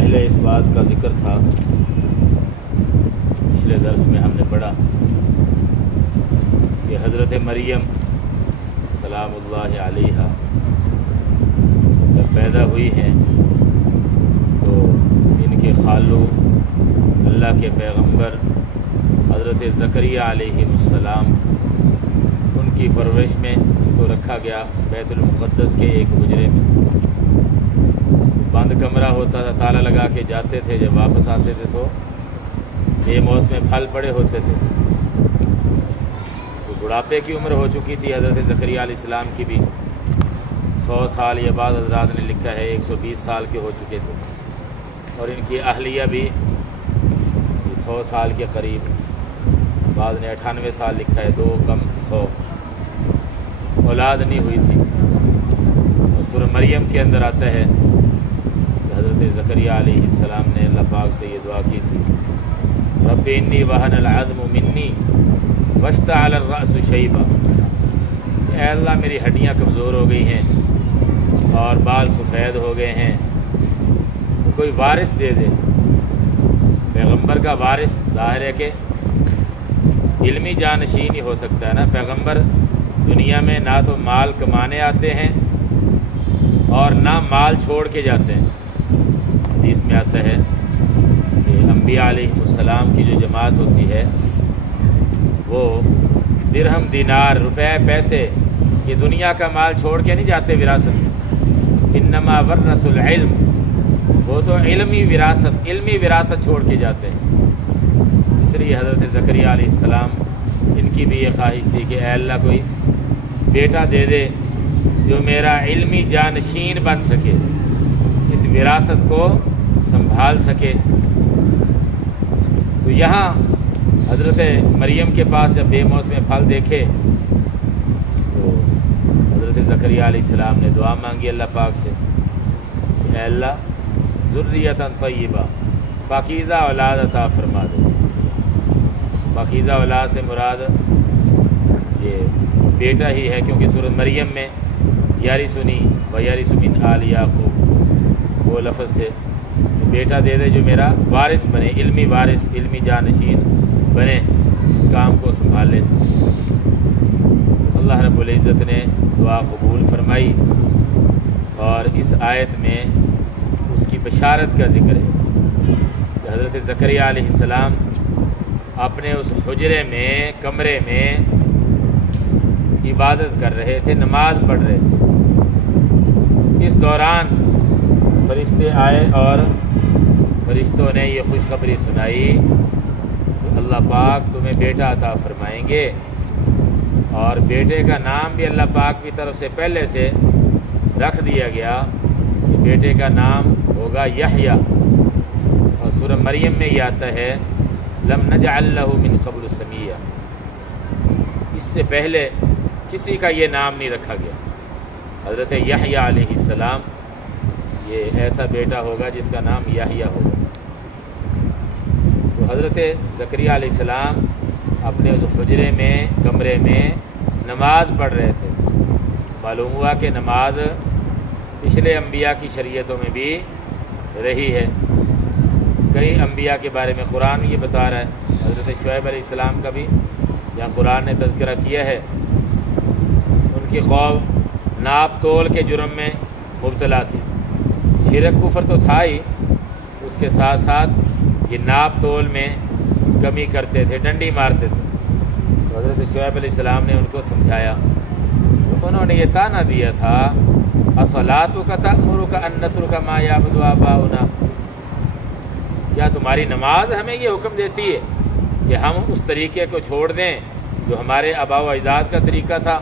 پہلے اس بات کا ذکر تھا، پچھلے درس میں ہم نے پڑھا کہ حضرت مریم سلام اللہ علیہا جب پیدا ہوئی ہیں تو ان کے خالو اللہ کے پیغمبر حضرت زکریا علیہ السلام ان کی پرورش میں ان کو رکھا گیا بیت المقدس کے ایک حجرے میں۔ بند کمرہ ہوتا تھا، تالا لگا کے جاتے تھے، جب واپس آتے تھے تو بے موسم پھل پڑے ہوتے تھے۔ تو بڑھاپے کی عمر ہو چکی تھی حضرت زکریا علیہ السلام کی بھی، 100 سال یا بعض حضرات نے لکھا ہے 120 سال کے ہو چکے تھے، اور ان کی اہلیہ بھی 100 سال کے قریب، بعض نے 98 سال لکھا ہے، 2 کم 100، اولاد نہیں ہوئی تھی۔ اور سورہ مریم کے اندر آتا ہے کہ حضرت زکریا علیہ السلام نے اللہ پاک سے یہ دعا کی تھی، رب انی وہن العظم منی واشتعل الرأس شیبا، اے اللہ میری ہڈیاں کمزور ہو گئی ہیں اور بال سفید ہو گئے ہیں، کوئی وارث دے دے۔ پیغمبر کا وارث ظاہر ہے کہ علمی جانشین ہی ہو سکتا ہے نا۔ پیغمبر دنیا میں نہ تو مال کمانے آتے ہیں اور نہ مال چھوڑ کے جاتے ہیں۔ حدیث میں آتا ہے کہ انبیاء علیہ السلام کی جو جماعت ہوتی ہے وہ درہم دینار روپے پیسے یہ دنیا کا مال چھوڑ کے نہیں جاتے وراثت میں، انما ورث العلم، وہ تو علمی وراثت چھوڑ کے جاتے ہیں۔ اس لیے حضرت زکریا علیہ السلام ان کی بھی یہ خواہش تھی کہ اے اللہ کوئی بیٹا دے دے جو میرا علمی جانشین بن سکے، اس وراثت کو سنبھال سکے۔ تو یہاں حضرت مریم کے پاس جب بے موسم پھل دیکھے تو حضرت زکریا علیہ السلام نے دعا مانگی اللہ پاک سے، اے اللہ ذریۃ طیبہ، پاکیزہ اولاد عطا فرما دو۔ پاکیزہ اولاد سے مراد یہ بیٹا ہی ہے، کیونکہ سورۃ مریم میں یارثنی و یرث من آل یعقوب وہ لفظ تھے، بیٹا دے دے جو میرا وارث بنے، علمی وارث، علمی جانشین بنے، اس کام کو سنبھالے۔ اللہ رب العزت نے دعا قبول فرمائی، اور اس آیت میں اس کی بشارت کا ذکر ہے کہ حضرت زکریا علیہ السلام اپنے اس حجرے میں، کمرے میں عبادت کر رہے تھے، نماز پڑھ رہے تھے۔ اس دوران فرشتے آئے اور فرشتوں نے یہ خوشخبری سنائی کہ اللہ پاک تمہیں بیٹا عطا فرمائیں گے، اور بیٹے کا نام بھی اللہ پاک کی طرف سے پہلے سے رکھ دیا گیا کہ بیٹے کا نام ہوگا یحییٰ۔ اور سورہ مریم میں یہ آتا ہے لم نجعل لہ من قبل سمیہ، اس سے پہلے کسی کا یہ نام نہیں رکھا گیا۔ حضرت یحییٰ علیہ السلام یہ ایسا بیٹا ہوگا جس کا نام یحییٰ ہوگا۔ تو حضرت زکریا علیہ السلام اپنے اس حجرے میں، کمرے میں نماز پڑھ رہے تھے۔ معلوم ہوا کہ نماز پچھلے انبیاء کی شریعتوں میں بھی رہی ہے۔ کئی انبیاء کے بارے میں قرآن یہ بتا رہا ہے، حضرت شعیب علیہ السلام کا بھی جہاں قرآن نے تذکرہ کیا ہے، ان کی قوم ناپ تول کے جرم میں مبتلا تھی۔ شرک کفر تو تھا ہی، اس کے ساتھ ساتھ یہ ناپ تول میں کمی کرتے تھے، ڈنڈی مارتے تھے۔ تو حضرت شعیب علیہ السلام نے ان کو سمجھایا، تو انہوں نے یہ طعنہ دیا تھا اصلاتک تأمرک ان نترک ما یعبد آباؤنا، کیا تمہاری نماز ہمیں یہ حکم دیتی ہے کہ ہم اس طریقے کو چھوڑ دیں جو ہمارے آباء و اجداد کا طریقہ تھا؟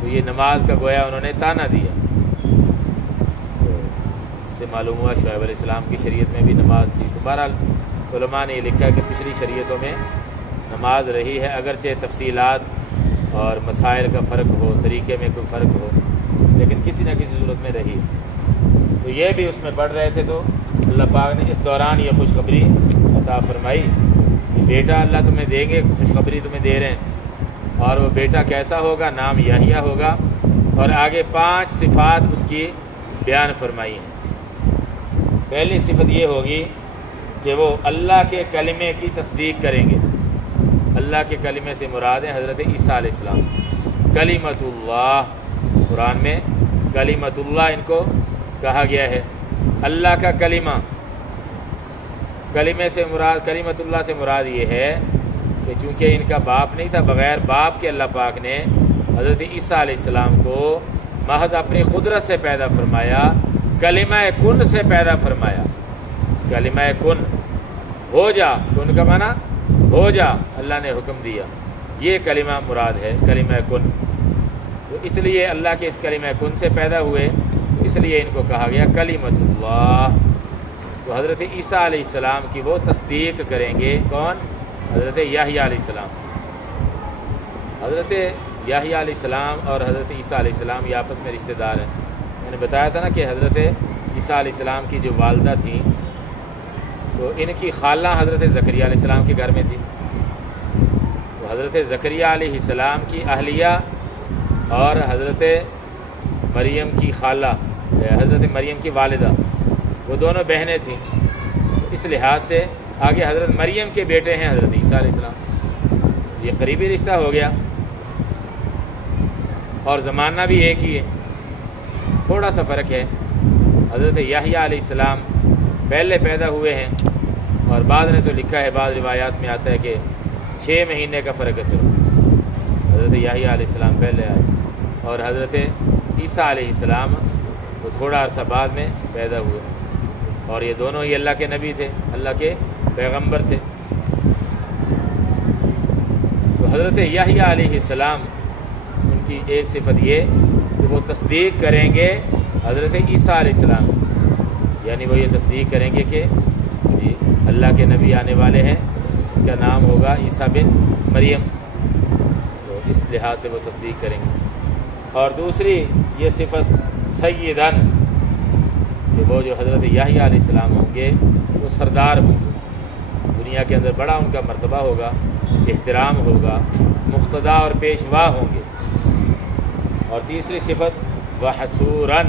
تو یہ نماز کا گویا انہوں نے طعنہ دیا۔ تو اس سے معلوم ہوا شعیب علیہ السلام کی شریعت میں بھی نماز تھی۔ تو بہرحال علماء نے یہ لکھا کہ پچھلی شریعتوں میں نماز رہی ہے، اگرچہ تفصیلات اور مسائل کا فرق ہو، طریقے میں کوئی فرق ہو، لیکن کسی نہ کسی صورت میں رہی ہے۔ تو یہ بھی اس میں پڑھ رہے تھے، تو اللہ پاک نے اس دوران یہ خوشخبری عطا فرمائی کہ بیٹا اللہ تمہیں دیں گے، خوشخبری تمہیں دے رہے ہیں، اور وہ بیٹا کیسا ہوگا؟ نام یحییٰ ہوگا، اور آگے 5 صفات اس کی بیان فرمائی ہیں۔ پہلی صفت یہ ہوگی کہ وہ اللہ کے کلمے کی تصدیق کریں گے۔ اللہ کے کلمے سے مراد ہے حضرت عیسیٰ علیہ السلام۔ کلمۃ اللہ، قرآن میں کلمۃ اللہ ان کو کہا گیا ہے، اللہ کا کلمہ۔ کلمے سے مراد، کلمۃ اللہ سے مراد یہ ہے کہ چونکہ ان کا باپ نہیں تھا، بغیر باپ کے اللہ پاک نے حضرت عیسیٰ علیہ السلام کو محض اپنی قدرت سے پیدا فرمایا، کلمہ کن سے پیدا فرمایا۔ کلمہ کن، ہو جا، کن کا معنی ہو جا، اللہ نے حکم دیا، یہ کلمہ مراد ہے، کلمہ کن۔ تو اس لیے اللہ کے اس کلمہ کن سے پیدا ہوئے، اس لیے ان کو کہا گیا کلمۃ اللہ۔ تو حضرت عیسیٰ علیہ السلام کی وہ تصدیق کریں گے، کون؟ حضرت یحییٰ علیہ السلام۔ حضرت یحییٰ علیہ السلام اور حضرت عیسیٰ علیہ السلام یہ آپس میں رشتہ دار ہیں۔ میں نے بتایا تھا نا کہ حضرت عیسیٰ علیہ السلام کی جو والدہ تھیں، تو ان کی خالہ حضرت زکریا علیہ السلام کے گھر میں تھی۔ تو حضرت زکریا علیہ السلام کی اہلیہ اور حضرت مریم کی خالہ، حضرت مریم کی والدہ، وہ دونوں بہنیں تھیں۔ اس لحاظ سے آگے حضرت مریم کے بیٹے ہیں حضرت عیسیٰ علیہ السلام، یہ قریبی رشتہ ہو گیا، اور زمانہ بھی ایک ہی ہے، تھوڑا سا فرق ہے۔ حضرت یحییٰ علیہ السلام پہلے پیدا ہوئے ہیں، اور بعد نے تو لکھا ہے، بعض روایات میں آتا ہے کہ 6 مہینے کا فرق ہے صرف، حضرت یحییٰ علیہ السلام پہلے آئے، اور حضرت عیسیٰ علیہ السلام وہ تھوڑا عرصہ بعد میں پیدا ہوئے، اور یہ دونوں ہی اللہ کے نبی تھے، اللہ کے پیغمبر تھے۔ تو حضرت یحییٰ علیہ السلام، ان کی ایک صفت یہ کہ وہ تصدیق کریں گے حضرت عیسیٰ علیہ السلام، یعنی وہ یہ تصدیق کریں گے کہ جی اللہ کے نبی آنے والے ہیں، ان کا نام ہوگا عیسیٰ بن مریم، تو اس لحاظ سے وہ تصدیق کریں گے۔ اور دوسری یہ صفت سیدن، کہ وہ جو حضرت یحییٰ علیہ السلام ہوں گے وہ سردار ہوں گے، دنیا کے اندر بڑا ان کا مرتبہ ہوگا، احترام ہوگا، مقتدا اور پیشوا ہوں گے۔ اور تیسری صفت وحصوراً،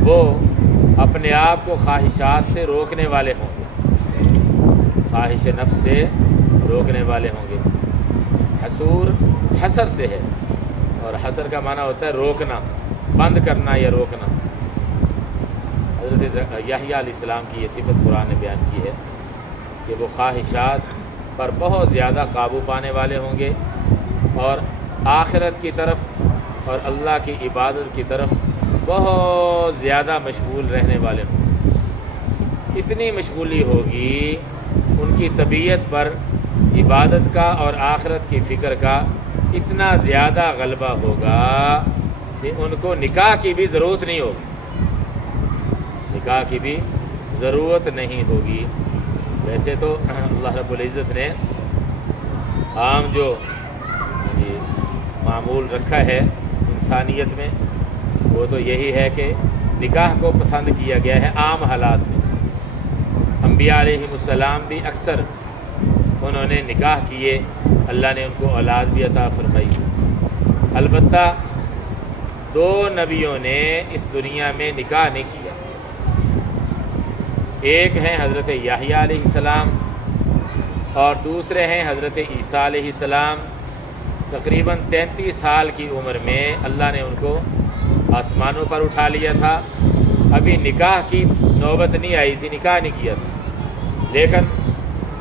وہ اپنے آپ کو خواہشات سے روکنے والے ہوں گے، خواہش نفس سے روکنے والے ہوں گے۔ حصور حسر سے ہے، اور حسر کا معنی ہوتا ہے روکنا، بند کرنا یا روکنا۔ حضرت یحییٰ علیہ السلام کی یہ صفت قرآن نے بیان کی ہے کہ وہ خواہشات پر بہت زیادہ قابو پانے والے ہوں گے، اور آخرت کی طرف اور اللہ کی عبادت کی طرف بہت زیادہ مشغول رہنے والے ہوں گے۔ اتنی مشغولی ہوگی ان کی طبیعت پر عبادت کا اور آخرت کی فکر کا اتنا زیادہ غلبہ ہوگا کہ ان کو نکاح کی بھی ضرورت نہیں ہوگی، نکاح کی بھی ضرورت نہیں ہوگی۔ ویسے تو اللہ رب العزت نے عام جو معمول رکھا ہے انسانیت میں، وہ تو یہی ہے کہ نکاح کو پسند کیا گیا ہے عام حالات میں۔ انبیاء علیہ السلام بھی اکثر انہوں نے نکاح کیے، اللہ نے ان کو اولاد بھی عطا فرمائی۔ البتہ 2 نبیوں نے اس دنیا میں نکاح نہیں کیا، ایک ہیں حضرت یحییٰ علیہ السلام اور دوسرے ہیں حضرت عیسیٰ علیہ السلام۔ تقریباً 33 سال کی عمر میں اللہ نے ان کو آسمانوں پر اٹھا لیا تھا، ابھی نکاح کی نوبت نہیں آئی تھی، نکاح نہیں کیا تھا، لیکن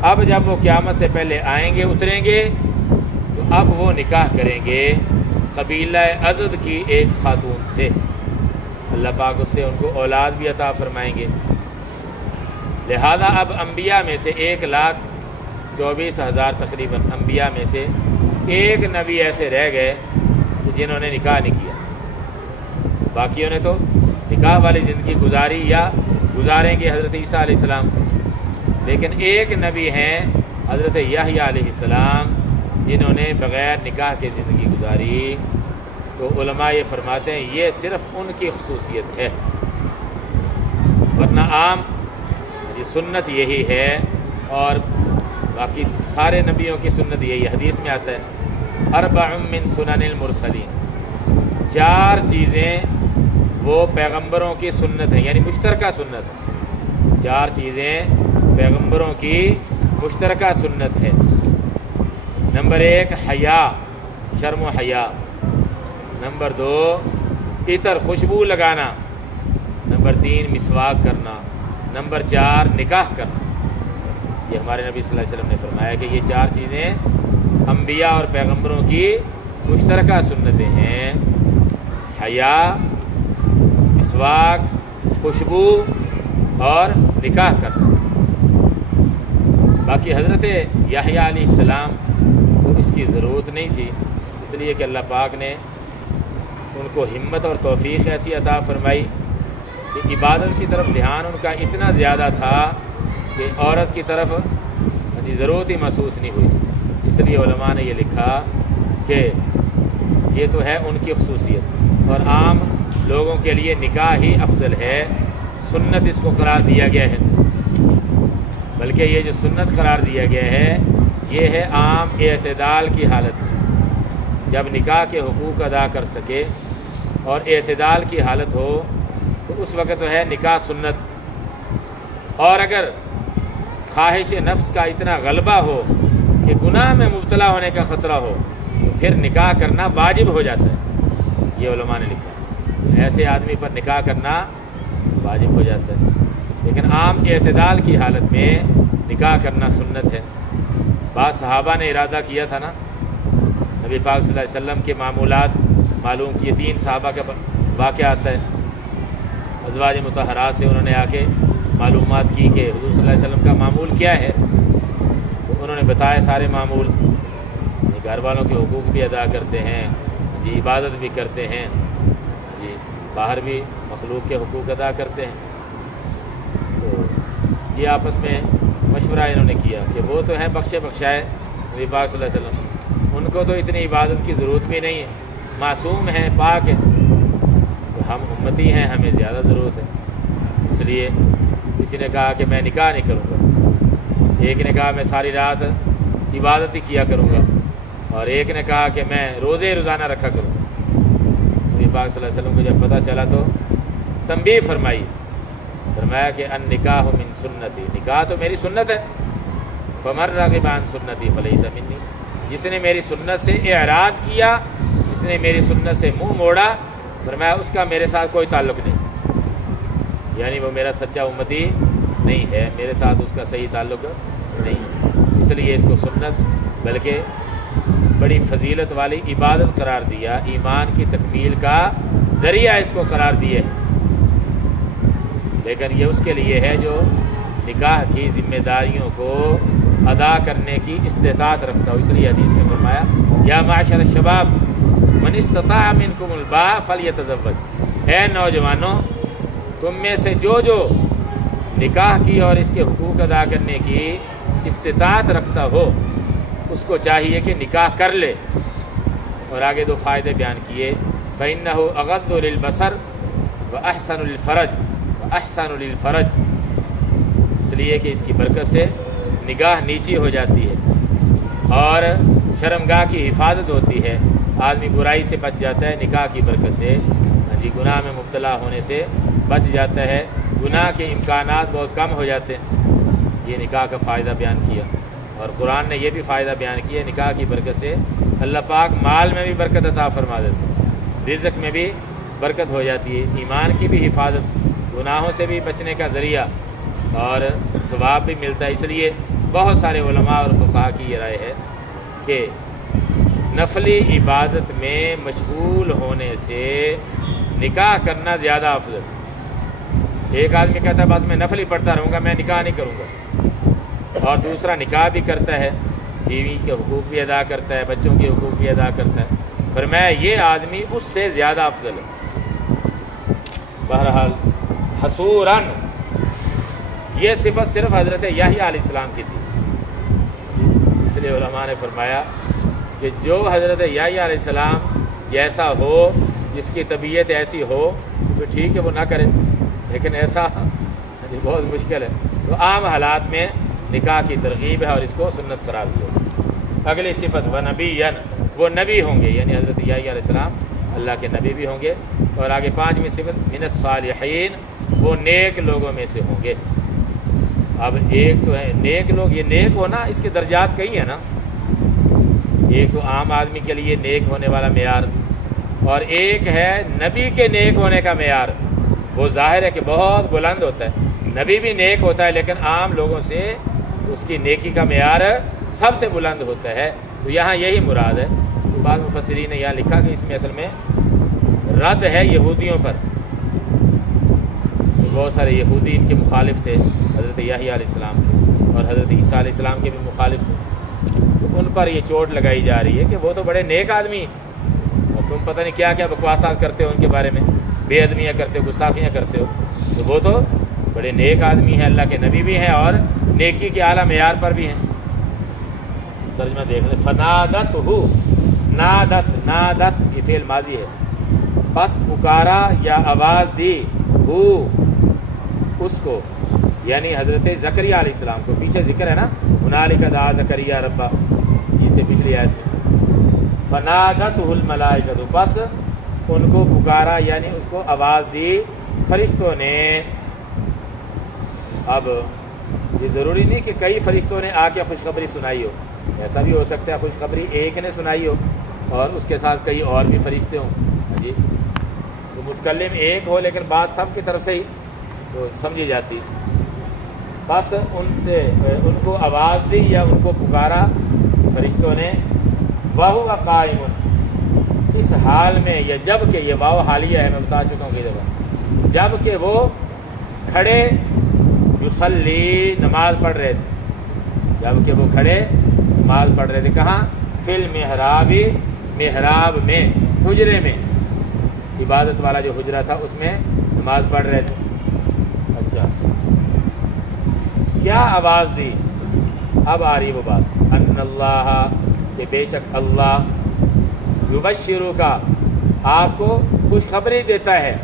اب جب وہ قیامت سے پہلے آئیں گے، اتریں گے، تو اب وہ نکاح کریں گے قبیلہ ازد کی ایک خاتون سے، اللہ پاک اس سے ان کو اولاد بھی عطا فرمائیں گے۔ لہذا اب انبیاء میں سے 1,24,000 تقریباً انبیاء میں سے ایک نبی ایسے رہ گئے جنہوں نے نکاح نہیں کیا، باقیوں نے تو نکاح والی زندگی گزاری یا گزاریں گے حضرت عیسیٰ علیہ السلام، لیکن ایک نبی ہیں حضرت یحییٰ علیہ السلام جنہوں نے بغیر نکاح کے زندگی گزاری۔ تو علماء یہ فرماتے ہیں یہ صرف ان کی خصوصیت ہے، ورنہ عام سنت یہی ہے، اور باقی سارے نبیوں کی سنت یہی حدیث میں آتا ہے 4 من سنن المرسلین، 4 چیزیں وہ پیغمبروں کی سنت ہے، یعنی مشترکہ سنت ہے۔ 4 چیزیں پیغمبروں کی مشترکہ سنت ہے۔ نمبر 1 حیا، شرم و حیا۔ نمبر 2 عطر، خوشبو لگانا۔ نمبر 3 مسواک کرنا۔ نمبر 4 نکاح کرنا۔ یہ ہمارے نبی صلی اللہ علیہ وسلم نے فرمایا کہ یہ 4 چیزیں انبیاء اور پیغمبروں کی مشترکہ سنتیں ہیں: حیا، مسواک، خوشبو اور نکاح کرنا۔ باقی حضرت یحییٰ علیہ السلام کو اس کی ضرورت نہیں تھی، اس لیے کہ اللہ پاک نے ان کو ہمت اور توفیق ایسی عطا فرمائی کہ عبادت کی طرف دھیان ان کا اتنا زیادہ تھا کہ عورت کی طرف ضرورت ہی محسوس نہیں ہوئی۔ اس لیے علماء نے یہ لکھا کہ یہ تو ہے ان کی خصوصیت، اور عام لوگوں کے لیے نکاح ہی افضل ہے، سنت اس کو قرار دیا گیا ہے۔ بلکہ یہ جو سنت قرار دیا گیا ہے یہ ہے عام اعتدال کی حالت میں، جب نکاح کے حقوق ادا کر سکے اور اعتدال کی حالت ہو تو اس وقت تو ہے نکاح سنت۔ اور اگر خواہش نفس کا اتنا غلبہ ہو کہ گناہ میں مبتلا ہونے کا خطرہ ہو تو پھر نکاح کرنا واجب ہو جاتا ہے، یہ علماء نے لکھا ہے۔ ایسے آدمی پر نکاح کرنا واجب ہو جاتا ہے، لیکن عام اعتدال کی حالت میں نکاح کرنا سنت ہے۔ بعض صحابہ نے ارادہ کیا تھا نا، نبی پاک صلی اللہ علیہ وسلم کے معمولات معلوم کیے۔ 3 صحابہ کا واقعہ آتا ہے، ازواج مطہرات سے انہوں نے آ کے معلومات کی کہ حضور صلی اللہ علیہ وسلم کا معمول کیا ہے، تو انہوں نے بتایا سارے معمول، گھر والوں کے حقوق بھی ادا کرتے ہیں، جی عبادت بھی کرتے ہیں، جی باہر بھی مخلوق کے حقوق ادا کرتے ہیں۔ تو یہ آپس میں مشورہ انہوں نے کیا کہ وہ تو ہیں بخشے بخشائے نبی پاک صلی اللہ علیہ وسلم، ان کو تو اتنی عبادت کی ضرورت بھی نہیں ہے، معصوم ہیں، پاک ہیں، تو ہم امتی ہیں، ہمیں زیادہ ضرورت ہے۔ اس لیے کسی نے کہا کہ میں نکاح نہیں کروں گا، ایک نے کہا میں ساری رات عبادت ہی کیا کروں گا، اور ایک نے کہا کہ میں روزے روزانہ رکھا کروں گا۔ نبی پاک صلی اللہ علیہ وسلم کو جب پتہ چلا تو تنبیہ فرمایا کہ ان نکاح من سنتی، نکاح تو میری سنت ہے، فمن رغب عن سنتی فلیس منی، جس نے میری سنت سے اعراض کیا، جس نے میری سنت سے منہ موڑا، فرمایا اس کا میرے ساتھ کوئی تعلق نہیں، یعنی وہ میرا سچا امتی نہیں ہے، میرے ساتھ اس کا صحیح تعلق نہیں۔ اس لیے اس کو سنت بلکہ بڑی فضیلت والی عبادت قرار دیا، ایمان کی تکمیل کا ذریعہ اس کو قرار دیے، لیکن یہ اس کے لیے ہے جو نکاح کی ذمہ داریوں کو ادا کرنے کی استطاعت رکھتا ہو۔ اس لیے حدیث میں فرمایا یا معاشر الشباب من استطاع منکم الباء فلیتزوج، اے نوجوانوں تم میں سے جو نکاح کی اور اس کے حقوق ادا کرنے کی استطاعت رکھتا ہو اس کو چاہیے کہ نکاح کر لے۔ اور آگے 2 فائدے بیان کیے، فإنه اغض للبصر واحسن للفرج واحسن للفرج، اس لیے کہ اس کی برکت سے نگاہ نیچی ہو جاتی ہے اور شرمگاہ کی حفاظت ہوتی ہے، آدمی برائی سے بچ جاتا ہے نکاح کی برکت سے، جی گناہ میں مبتلا ہونے سے بچ جاتا ہے، گناہ کے امکانات بہت کم ہو جاتے ہیں۔ یہ نکاح کا فائدہ بیان کیا، اور قرآن نے یہ بھی فائدہ بیان کیا نکاح کی برکت سے اللہ پاک مال میں بھی برکت عطا فرما دیتے ہیں، رزق میں بھی برکت ہو جاتی ہے، ایمان کی بھی حفاظت، گناہوں سے بھی بچنے کا ذریعہ اور ثواب بھی ملتا ہے۔ اس لیے بہت سارے علماء اور فقہاء کی یہ رائے ہے کہ نفلی عبادت میں مشغول ہونے سے نکاح کرنا زیادہ افضل۔ ایک آدمی کہتا ہے بس میں نفل ہی پڑھتا رہوں گا، میں نکاح نہیں کروں گا، اور دوسرا نکاح بھی کرتا ہے، بیوی کے حقوق بھی ادا کرتا ہے، بچوں کے حقوق بھی ادا کرتا ہے، فرمایا یہ آدمی اس سے زیادہ افضل ہے۔ بہرحال حصوراً یہ صفت صرف حضرت یحییٰ علیہ السلام کی تھی، اس لیے علماء نے فرمایا کہ جو حضرت یحییٰ علیہ السلام جیسا ہو، جس کی طبیعت ایسی ہو تو ٹھیک ہے وہ نہ کرے، لیکن ایسا بہت مشکل ہے، تو عام حالات میں نکاح کی ترغیب ہے اور اس کو سنت قرار دیا۔ اگلی صفت ونبیًا، وہ نبی ہوں گے، یعنی حضرت یحییٰ علیہ السلام اللہ کے نبی بھی ہوں گے، اور آگے 5ویں صفت من الصالحین، وہ نیک لوگوں میں سے ہوں گے۔ اب ایک تو ہے نیک لوگ، یہ نیک ہونا اس کے درجات کئی ہیں نا، ایک تو عام آدمی کے لیے نیک ہونے والا معیار، اور ایک ہے نبی کے نیک ہونے کا معیار، وہ ظاہر ہے کہ بہت بلند ہوتا ہے، نبی بھی نیک ہوتا ہے لیکن عام لوگوں سے اس کی نیکی کا معیار سب سے بلند ہوتا ہے، تو یہاں یہی مراد ہے۔ تو بعض مفسرین نے یہاں لکھا کہ اس میں اصل میں رد ہے یہودیوں پر، بہت سارے یہودی ان کے مخالف تھے، حضرت یحییٰ علیہ السلام کے، اور حضرت عیسیٰ علیہ السلام کے بھی مخالف تھے، تو ان پر یہ چوٹ لگائی جا رہی ہے کہ وہ تو بڑے نیک آدمی ہیں، اور تم پتہ نہیں کیا کیا بکواسات کرتے ہو ان کے بارے میں، بے ادبیاں کرتے ہو، گستاخیاں کرتے ہو، تو وہ تو بڑے نیک آدمی ہیں، اللہ کے نبی بھی ہیں اور نیکی کے اعلیٰ معیار پر بھی ہیں۔ ترجمہ دیکھ لیں، فنادتہ، نادت یہ فعل ماضی ہے، پس پکارا یا آواز دی ہو اس کو، یعنی حضرت زکریہ علیہ السلام کو، پیچھے ذکر ہے نا ہنالک دعا زکریہ ربہ، اس سے پچھلی آیت میں، فنادتہ الملائکۃ، بس ان کو پکارا یعنی اس کو آواز دی فرشتوں نے۔ اب یہ ضروری نہیں کہ کئی فرشتوں نے آ کے خوشخبری سنائی ہو، ایسا بھی ہو سکتا ہے خوشخبری ایک نے سنائی ہو اور اس کے ساتھ کئی اور بھی فرشتے ہوں، جی تو متکلم ایک ہو لیکن بات سب کی طرف سے ہی تو سمجھی جاتی۔ بس ان کو آواز دی یا ان کو پکارا فرشتوں نے، وَهُوَ قائم، اس حال میں، یا جب کہ، یہ واو حالیہ ہے، میں بتا چکا ہوں کئی دفعہ، جب کہ وہ کھڑے یصلی، نماز پڑھ رہے تھے، جب کہ وہ کھڑے نماز پڑھ رہے تھے، کہاں؟ فی المحراب، محراب میں، حجرے میں، عبادت والا جو حجرہ تھا اس میں نماز پڑھ رہے تھے۔ اچھا کیا آواز دی؟ اب آ رہی وہ بات، ان اللہ، کہ بے شک اللہ، یبشرو کا، آپ کو خوشخبری دیتا ہے،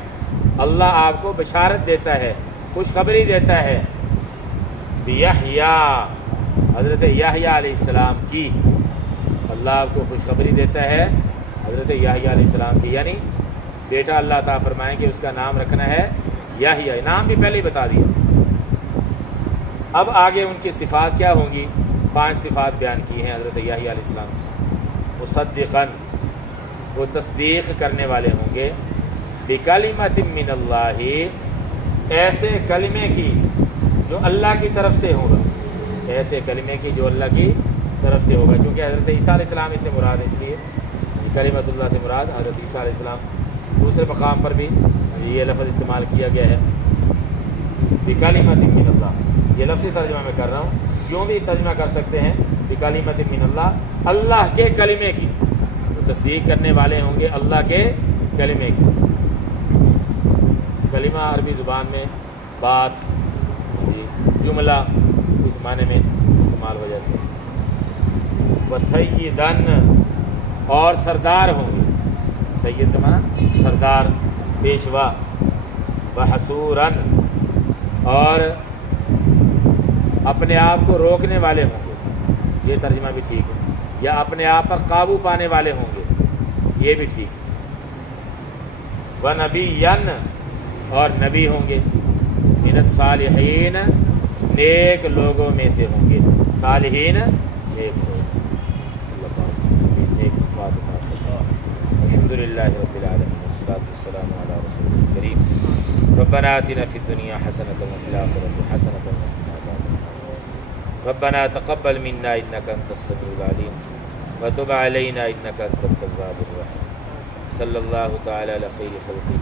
اللہ آپ کو بشارت دیتا ہے، خوشخبری دیتا ہے، بیحییٰ، حضرت یحییٰ علیہ السلام کی، اللہ آپ کو خوشخبری دیتا ہے حضرت یحییٰ علیہ السلام کی، یعنی بیٹا اللہ تعالیٰ فرمائیں کہ اس کا نام رکھنا ہے یحییٰ، نام بھی پہلے ہی بتا دیا۔ اب آگے ان کی صفات کیا ہوں گی؟ 5 صفات بیان کی ہیں حضرت یحییٰ علیہ السلام۔ مصدقاً، وہ تصدیق کرنے والے ہوں گے، بکلمۃ من اللہ، ایسے کلمے کی جو اللہ کی طرف سے ہوگا، ایسے کلمے کی جو اللہ کی طرف سے ہوگا، چونکہ حضرت عیسیٰ علیہ السلام اس سے مراد ہے، اس لیے کلمۃ اللہ سے مراد حضرت عیسیٰ علیہ السلام۔ دوسرے مقام پر بھی یہ لفظ استعمال کیا گیا ہے، بکلمۃ من اللہ، یہ لفظی ترجمہ میں کر رہا ہوں، یوں بھی ترجمہ کر سکتے ہیں بکلمۃ من اللہ، اللہ کے کلمے کی، وہ تصدیق کرنے والے ہوں گے اللہ کے کلمے کی۔ کلمہ عربی زبان میں بات، جملہ اس معنی میں استعمال ہو جاتی ہے۔ وسیدن، اور سردار ہوں گے، سید کا معنی سردار، پیشوا، وحصوراً، اور اپنے آپ کو روکنے والے ہوں گے، یہ ترجمہ بھی ٹھیک ہے، یا اپنے آپ پر قابو پانے والے ہوں گے، یہ بھی ٹھیک ہے۔ ونبیًّا، اور نبی ہوں گے، من الصالحین، نیک لوگوں میں سے ہوں گے، صالحین نیک لوگ، اللہ پاک نیک صفات الحمدللہ رب العالمین، والصلاۃ والسلام علی رسول الکریم۔ ربنا آتنا فی الدنیا حسنۃ وفی الآخرۃ حسنۃ وقنا عذاب النار۔ ربنا تقبل منا انک انت السمیع العلیم وتب علینا انک انت التواب الرحیم۔ صلی اللہ تعالی علی خیر خلقہ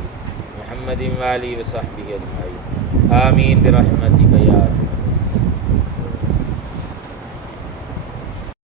محمد وآلہ وصحبہ اجمعین، آمین برحمتک یا ارحم۔